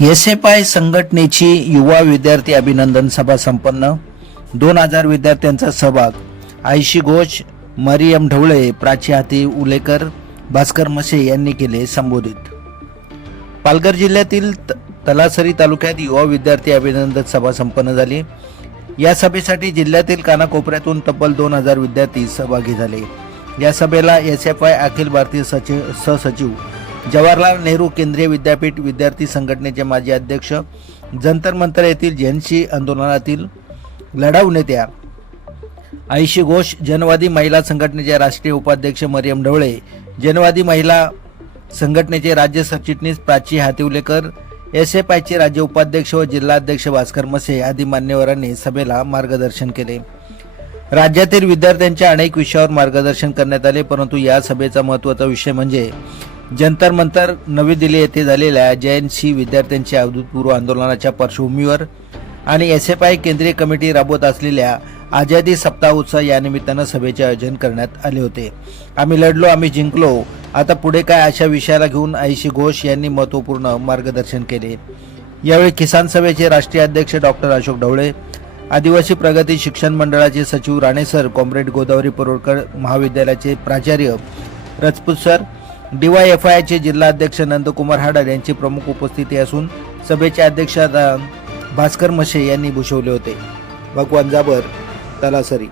एसएफआय संघटनेची युवा विद्यार्थी अभिनंदन सभा संपन्न. 2000 विद्यार्थ्यांचा सहभाग. आयशी घोष, मरियम ढवळे, प्राची हाती उलेकर, भास्कर मसे यांनी केले संबोधित. पालघर जिल्ह्यातील तलासरी तालुक्यात युवा विद्यार्थी अभिनंदन सभा संपन्न झाली. या सभेसाठी जिल्ह्यातील कानाकोपऱ्यातून तब्बल 2000 विद्यार्थी सहभागी झाले. या सभेला एसएफआय अखिल भारतीय सहसचिव, जवाहरलाल नेहरू केंद्रीय विद्यापीठ विद्यार्थी संघटनेचे माजी अध्यक्ष, जंतर मंतर येथील जनशी आंदोलनातील लढाऊ नेत्या आयशी घोष, जनवादी महिला संघटनेच्या राष्ट्रीय उपाध्यक्ष मरियम ढवळे, जनवादी महिला संघटनेचे राज्य सरचिटणीस प्राची हातीवलेकर, एसएफआयचे राज्य उपाध्यक्ष व जिल्हाध्यक्ष भास्कर मसे आदी मान्यवरांनी सभेला मार्गदर्शन केले. राज्यातील विद्यार्थ्यांच्या अनेक विषयावर मार्गदर्शन करण्यात आले, परंतु या सभेचा महत्त्वाचा विषय म्हणजे जंतर मंतर नवी दिल्ली येथे झालेल्या JNC विद्यार्थ्यांच्या अभूतपूर्व आंदोलनाच्या पार्श्वभूमीवर आणि एसएफआय केंद्रीय कमिटी राबवत असलेल्या आझादी सप्ताह उत्सव या निमित्तानं सभेचे आयोजन करण्यात आले होते. आम्ही लढलो, आम्ही जिंकलो, आता पुढे काय अशा विषयाला घेऊन आयशी घोष यांनी महत्त्वपूर्ण मार्गदर्शन केले. यावेळी किसान सभेचे राष्ट्रीय अध्यक्ष डॉक्टर अशोक ढवळे, आदिवासी प्रगती शिक्षण मंडळाचे सचिव राणेसर, कॉम्रेड गोदावरी परोडकर महाविद्यालयाचे प्राचार्य राजपूत सर, DYFIचे जिल्हाध्यक्ष नंदकुमार हाडर यांची प्रमुख उपस्थिती असून सभेचे अध्यक्ष भास्कर मसे यांनी भूषवले होते. भगवान जाबर, तलासरी.